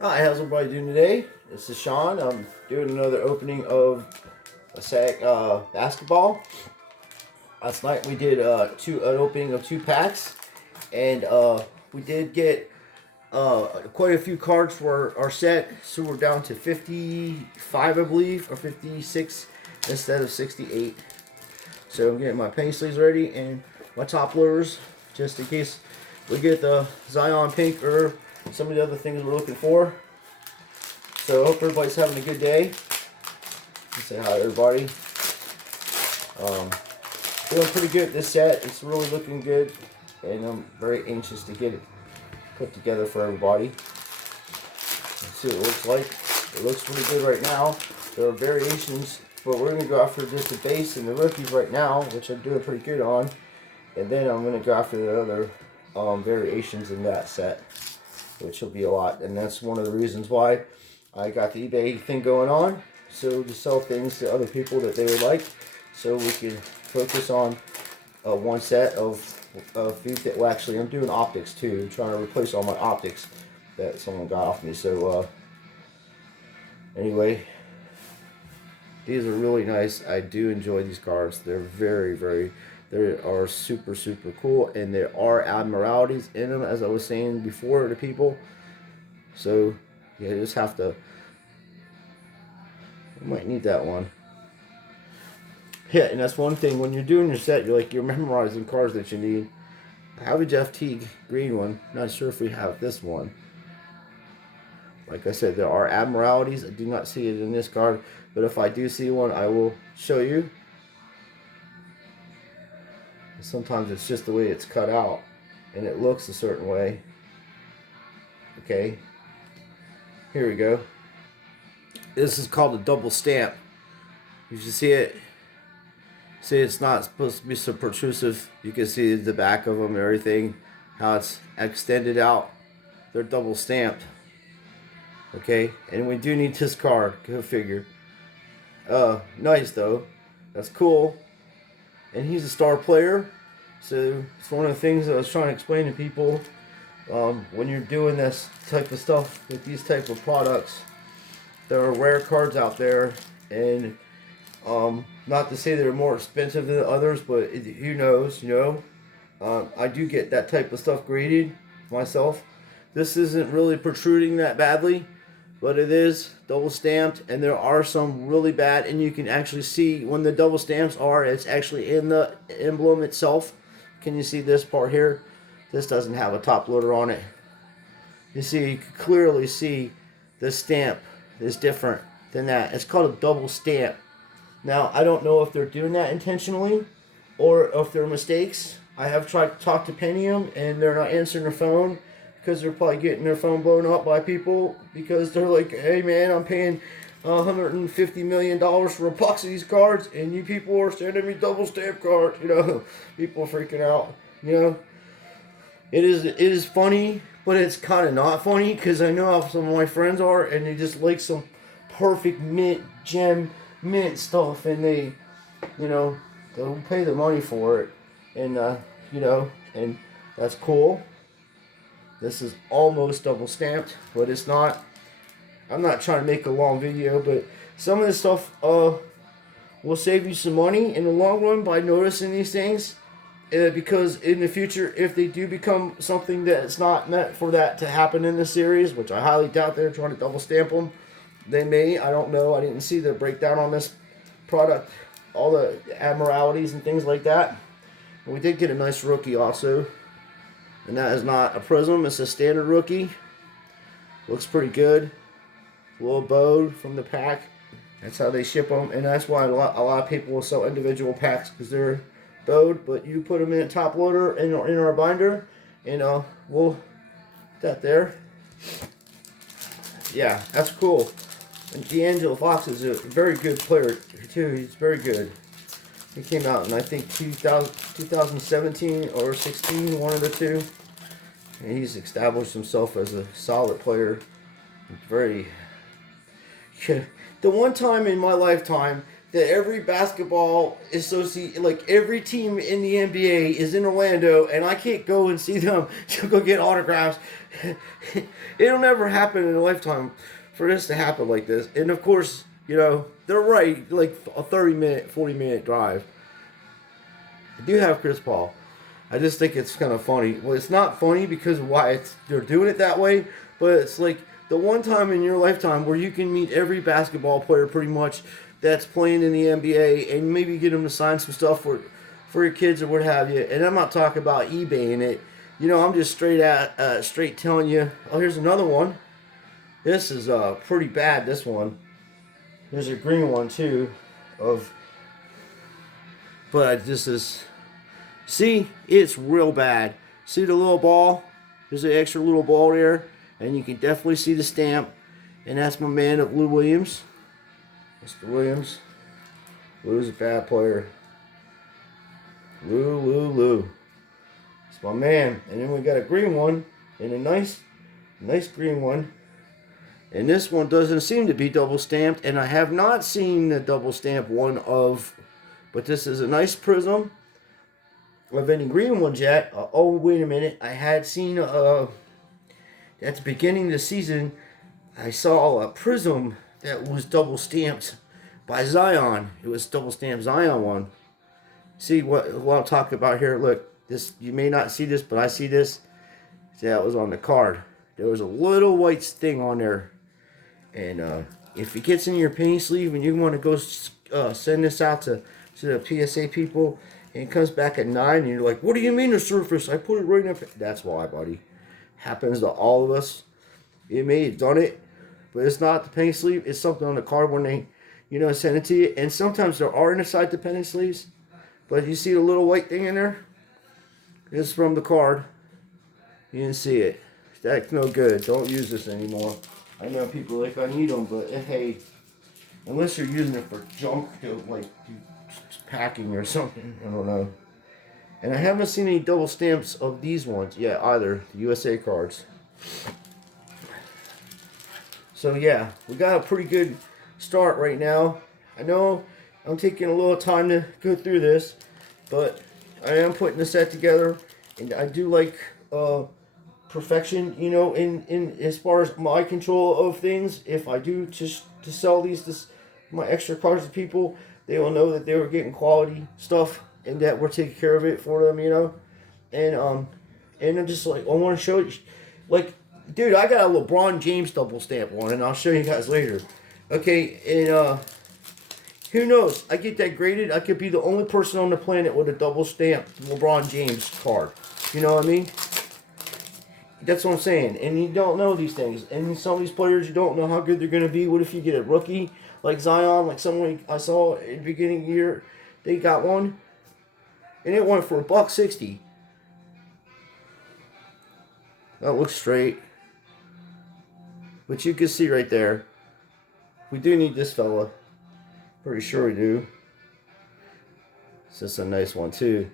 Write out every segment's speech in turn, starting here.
Hi, how's everybody doing today? This is Sean. I'm doing another opening of a SAC basketball. Last night we did an opening of 2 packs, and we did get quite a few cards for our set. So we're down to 55, I believe, or 56 instead of 68. So I'm getting my penny sleeves ready and my top loaders just in case we get the Zion pink or some of the other things we're looking for. So I hope everybody's having a good day. Say hi to everybody. Feeling pretty good at this set. It's really looking good, and I'm very anxious to get it put together for everybody. Let's see what it looks like. It looks pretty good right now. There are variations, but we're going to go after just the base and the rookies right now, which I'm doing pretty good on. And then I'm going to go after the other variations in that set, which will be a lot. And that's one of the reasons why I got the eBay thing going on, so to sell things to other people that they would like, so we can focus on one set of few that. Well, actually, I'm doing optics too. I'm trying to replace all my optics that someone got off me. So anyway, these are really nice. I do enjoy these cards. They're they are super cool, and there are admiralities in them, as I was saying before to people. So you just have to. You might need that one. Yeah, and that's one thing when you're doing your set. You're memorizing cards that you need. I have a Jeff Teague green one. Not sure if we have this one. Like I said, there are admiralities. I do not see it in this card, but if I do see one, I will show you. Sometimes it's just the way it's cut out, and it looks a certain way. Okay, here we go. This is called a double stamp. You should see it. See, it's not supposed to be so protrusive. You can see the back of them and everything, how it's extended out. They're double stamped. Okay, and we do need this card. Go figure. Nice though. That's cool. And he's a star player. So it's one of the things that I was trying to explain to people. When you're doing this type of stuff with these type of products, there are rare cards out there, and not to say they're more expensive than others, but who knows, I do get that type of stuff graded myself. This isn't really protruding that badly, but it is double stamped, and there are some really bad, and you can actually see when the double stamps are, it's actually in the emblem itself. Can you see this part here? This doesn't have a top loader on it. You can clearly see the stamp is different than that. It's called a double stamp. Now, I don't know if they're doing that intentionally or if they're mistakes. I have tried to talk to Pentium, and they're not answering their phone because they're probably getting their phone blown up by people because they're like, hey man, I'm paying $150 million for a box of these cards, and you people are sending me double stamp cards. People are freaking out. It is funny, but it's kind of not funny because I know how some of my friends are, and they just like some perfect mint stuff, and they'll pay the money for it, and and that's cool. This is almost double stamped, but it's not. I'm not trying to make a long video, but some of this stuff will save you some money in the long run by noticing these things. Because in the future, if they do become something that's not meant for that to happen in the series, which I highly doubt they're trying to double stamp them, they may. I don't know. I didn't see the breakdown on this product, all the admiralities and things like that. And we did get a nice rookie also. And that is not a prizm, it's a standard rookie. Looks pretty good. A little bowed from the pack. That's how they ship them, and that's why a lot of people will sell individual packs, because they're bowed. But you put them in a top loader in our binder, and we'll put that there. Yeah, that's cool. And D'Angelo Fox is a very good player too. He's very good. He came out in I think 2017 or 16, one of the two. And he's established himself as a solid player. Very. The one time in my lifetime that every basketball associate, like every team in the NBA is in Orlando, and I can't go and see them to go get autographs. It'll never happen in a lifetime for this to happen like this. And of course, you know, they're right, like a 30-minute, 40-minute drive. I do have Chris Paul. I just think it's kind of funny. Well, it's not funny because of why they're doing it that way, but it's like the one time in your lifetime where you can meet every basketball player pretty much that's playing in the NBA and maybe get them to sign some stuff for your kids or what have you. And I'm not talking about eBaying it. You know, I'm just straight telling you. Oh, here's another one. This is pretty bad. This one. There's a green one too, but this is. See, it's real bad. See the little ball? There's an extra little ball there, and you can definitely see the stamp. And that's my man, Lou Williams. Mr. Williams. Lou's a bad player. Lou. It's my man. And then we got a green one, and a nice green one. And this one doesn't seem to be double stamped, and I have not seen the double stamp one of, but this is a nice prism. Of any green ones yet. Oh, wait a minute. I had seen at the beginning of the season, I saw a prism that was double stamped by Zion. It was double stamped Zion one. See what I'm talking about here? Look, this, you may not see this, but I see this. See, that was on the card. There was a little white thing on there. And if it gets in your penny sleeve and you want to go send this out to the PSA people, and it comes back at 9, and you're like, what do you mean the surface? I put it right up. That's why, buddy. Happens to all of us. It may have done it, but it's not the penny sleeve. It's something on the card when they, you know, send it to you. And sometimes there are inside the penny sleeves. But you see the little white thing in there? It's from the card. You didn't see it. That's no good. Don't use this anymore. I know people like, I need them, but hey, unless you're using it for junk, like packing or something, I don't know. And I haven't seen any double stamps of these ones yet either, the USA cards. So yeah, we got a pretty good start right now. I know I'm taking a little time to go through this, but I am putting the set together, and I do like perfection, you know, in as far as my control of things. If I do to sell my extra cards to people, they will know that they were getting quality stuff and that we're taking care of it for them, you know. And I'm just like, I want to show you, like, dude, I got a LeBron James double stamp one, and I'll show you guys later. Okay, and who knows? I get that graded. I could be the only person on the planet with a double stamped LeBron James card. You know what I mean? That's what I'm saying. And you don't know these things. And some of these players, you don't know how good they're going to be. What if you get a rookie like Zion, like someone I saw at the beginning of the year, they got one, and it went for $1.60. That looks straight. But you can see right there, we do need this fella. Pretty sure we do. It's just a nice one too.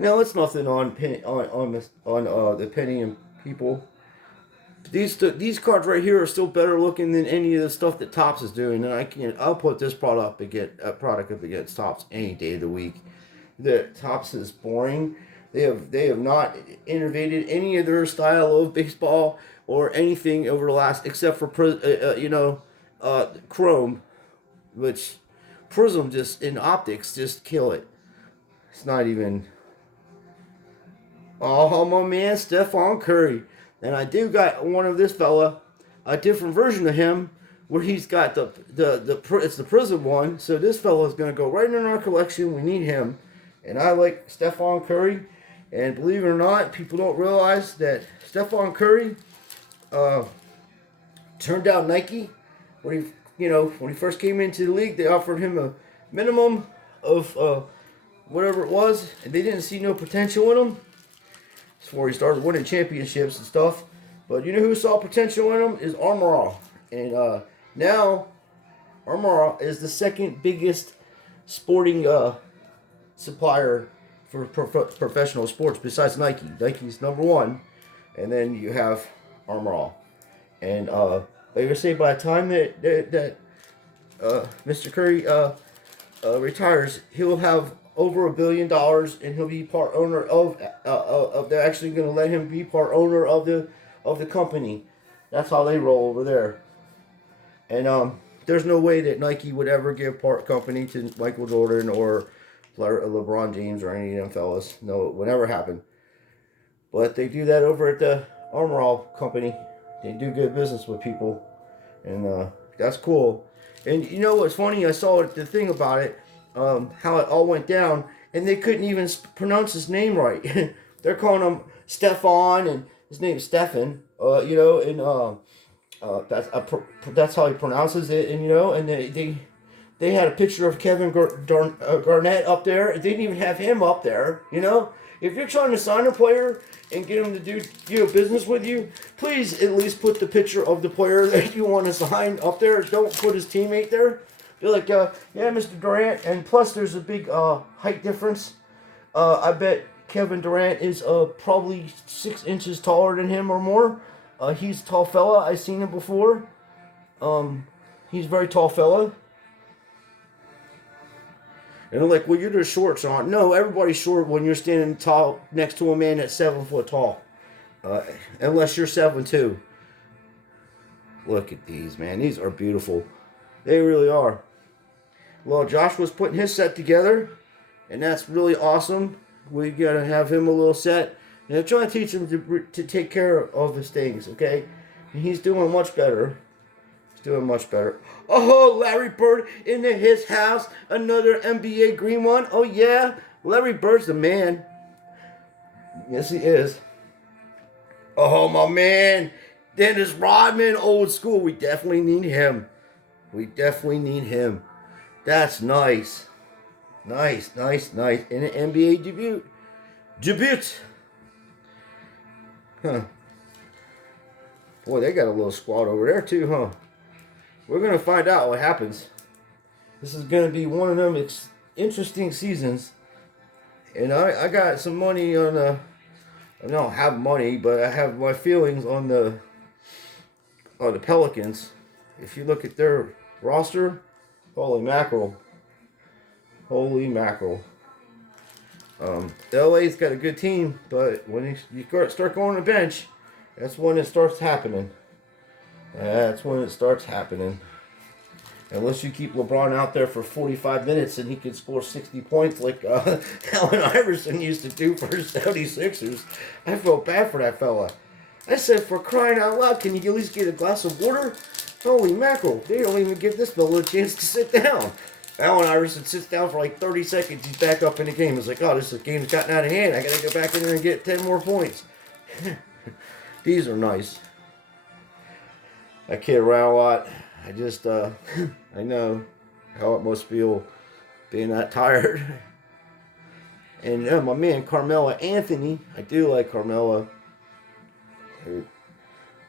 Now it's nothing on the penny and people. These cards right here are still better looking than any of the stuff that Topps is doing, and I'll put this product up against Topps any day of the week. The Topps is boring. They have not innovated any of their style of baseball or anything over the last, except for Chrome, which Prism just in optics just kill it. It's not even. Oh, my man, Stephon Curry. And I do got one of this fella, a different version of him, where he's got it's the Prism one. So this fella is going to go right in our collection. We need him. And I like Stephon Curry. And believe it or not, people don't realize that Stephon Curry turned out Nike. When he first came into the league, they offered him a minimum of whatever it was, and they didn't see no potential in him. Before he started winning championships and stuff. But you know who saw potential in him is Armor. And now Armor is the second biggest sporting supplier for professional sports besides Nike. Nike's number one, and then you have Armor. And like I say, by the time that Mr. Curry retires, he'll have over $1 billion, and he'll be part owner of. They're actually going to let him be part owner of the company. That's how they roll over there. And there's no way that Nike would ever give part company to Michael Jordan or LeBron James or any of them fellas. No, it would never happen. But they do that over at the Armor All company. They do good business with people, and that's cool. And you know what's funny? I saw the thing about it, how it all went down, and they couldn't even pronounce his name right. They're calling him Stefan, and his name is Stefan. That's how he pronounces it, and and they had a picture of Kevin Garnett up there. They didn't even have him up there. If you're trying to sign a player and get him to do business with you, please at least put the picture of the player that you want to sign up there. Don't put his teammate there. Be like, yeah, Mr. Durant, and plus there's a big height difference. I bet Kevin Durant is probably 6 inches taller than him or more. He's a tall fella. I've seen him before. He's a very tall fella. And they're like, well, you're just short, Sean. No, everybody's short when you're standing tall next to a man that's 7 foot tall. Unless you're 7'2". Look at these, man. These are beautiful. They really are. Well, Josh was putting his set together, and that's really awesome. We got to have him a little set. And I'm trying to teach him to take care of his things, okay? And he's doing much better. Doing much better. Oh, Larry Bird into his house. Another NBA green one. Oh, yeah. Larry Bird's the man. Yes, he is. Oh, my man. Dennis Rodman, old school. We definitely need him. We definitely need him. That's nice. Nice. In an NBA debut. Huh. Boy, they got a little squad over there, too, huh? We're going to find out what happens. This is going to be one of them interesting seasons. And I got some money on the... I don't have money, but I have my feelings on the Pelicans. If you look at their roster, holy mackerel. LA's got a good team, but when you start going to the bench, that's when it starts happening. Unless you keep LeBron out there for 45 minutes and he can score 60 points like Allen Iverson used to do for his 76ers. I felt bad for that fella. I said, for crying out loud, can you at least get a glass of water? Holy mackerel. They don't even give this fella a chance to sit down. Allen Iverson sits down for like 30 seconds. He's back up in the game. It's like, oh, this game's gotten out of hand. I got to go back in there and get 10 more points. These are nice. I kid around a lot. I just, I know how it must feel being that tired. And my man, Carmelo Anthony. I do like Carmelo.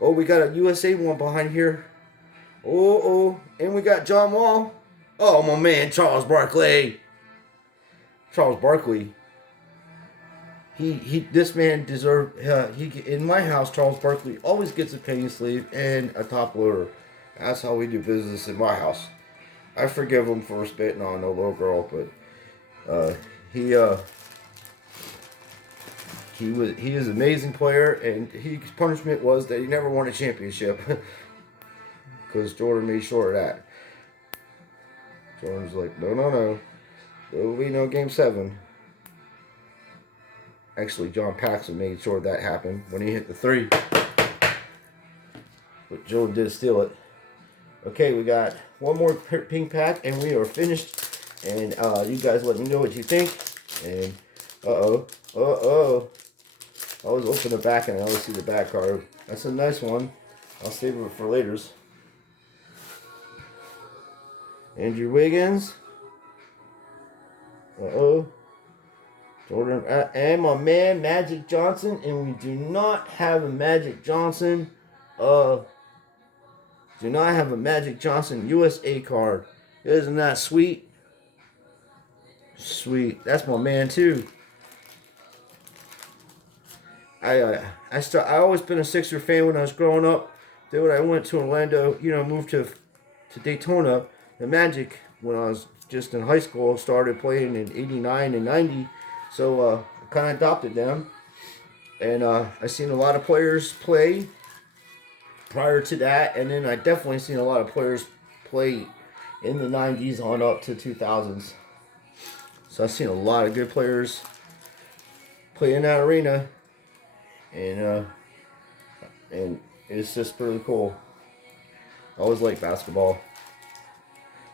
Oh, we got a USA one behind here. Oh, and we got John Wall. Oh, my man, Charles Barkley. This man deserved. In my house, Charles Barkley always gets a penny sleeve and a top loader. That's how we do business in my house. I forgive him for spitting on a little girl, but he is an amazing player, and his punishment was that he never won a championship because Jordan made sure of that. Jordan's like, no, there will be no Game 7. Actually, John Paxson made sure that happened when he hit the 3. But Jordan did steal it. Okay, we got one more pink pack, and we are finished. And you guys let me know what you think. And, I always open the back, and I always see the back card. That's a nice one. I'll save it for later. Andrew Wiggins. Jordan and my man Magic Johnson, and we do not have a Magic Johnson. USA card. Isn't that sweet? Sweet. That's my man too. I always been a Sixer fan when I was growing up. Then when I went to Orlando, moved to Daytona, the Magic when I was just in high school. Started playing in '89 and '90, so I kind of adopted them. And I seen a lot of players play prior to that, and then I definitely seen a lot of players play in the '90s on up to 2000s. So I've seen a lot of good players play in that arena, and it's just really cool. I always like basketball.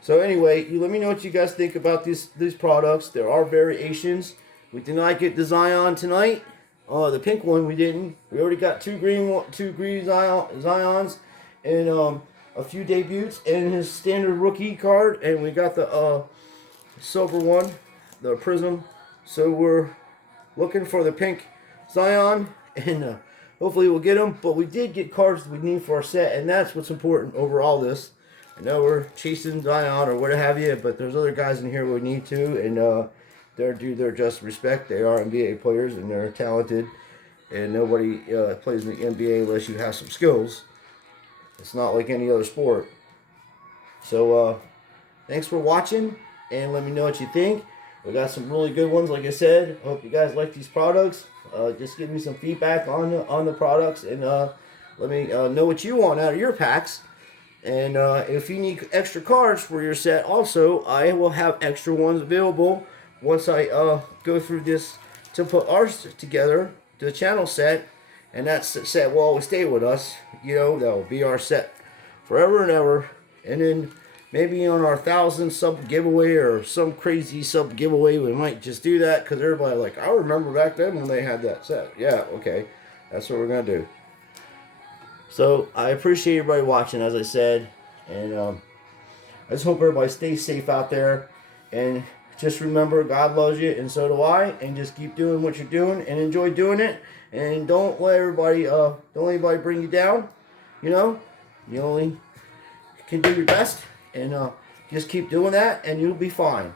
So anyway, you let me know what you guys think about these products. There are variations. We did not get the Zion tonight. The pink one we didn't. We already got two green Zions, and a few debuts and his standard rookie card, and we got the silver one, the prizm. So we're looking for the pink Zion, and hopefully we'll get them. But we did get cards we need for our set, and that's what's important over all this. I know we're chasing Zion or what have you, but there's other guys in here we need to, and they're due their just respect. They are NBA players, and they're talented, and nobody plays in the NBA unless you have some skills. It's not like any other sport. So thanks for watching, and let me know what you think. We got some really good ones, like I said. I hope you guys like these products. Just give me some feedback on the products, and let me know what you want out of your packs. And if you need extra cards for your set, also, I will have extra ones available once I go through this to put ours together, the channel set. And that set will always stay with us. You know, that will be our set forever and ever. And then maybe on our 1,000 sub giveaway or some crazy sub giveaway, we might just do that, because everybody like, I remember back then when they had that set. Yeah, okay. That's what we're going to do. So I appreciate everybody watching, as I said, and I just hope everybody stays safe out there, and just remember, God loves you, and so do I, and just keep doing what you're doing, and enjoy doing it, and don't let anybody bring you down. You know, you only can do your best, and just keep doing that, and you'll be fine.